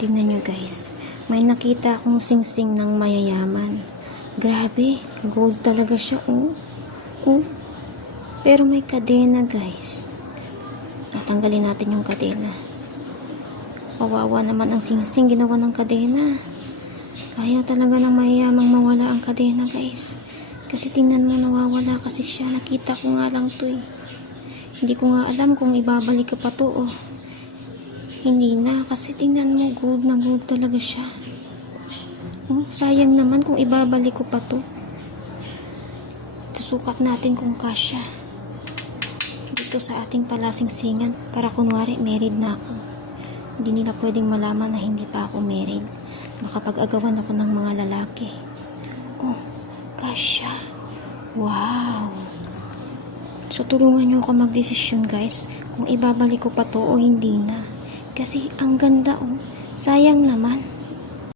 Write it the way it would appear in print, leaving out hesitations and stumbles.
Tingnan nyo guys, may nakita akong singsing ng mayayaman. Grabe, gold talaga siya, oh. Oh. Pero may kadena guys. Tatanggalin natin yung kadena. Kawawa naman ang singsing, ginawa ng kadena. Ayaw talaga ng mayayamang mawala ang kadena guys. Kasi tingnan mo, nawawala kasi siya. Nakita ko nga lang to eh. Hindi ko nga alam kung ibabalik ko pa to, oh. Hindi na, kasi tingnan mo, gold na gold talaga siya. Oh, sayang naman kung ibabalik ko pa to. Susukat natin kung kasya. Dito sa ating palasingsingan, para kunwari married na ako. Hindi nila pwedeng malaman na hindi pa ako married. Baka pag-agawan ako ng mga lalaki. Oh, kasya. Wow. So, tulungan nyo ako magdesisyon guys, kung ibabalik ko pa to o hindi na. Kasi ang ganda, oh. Sayang naman.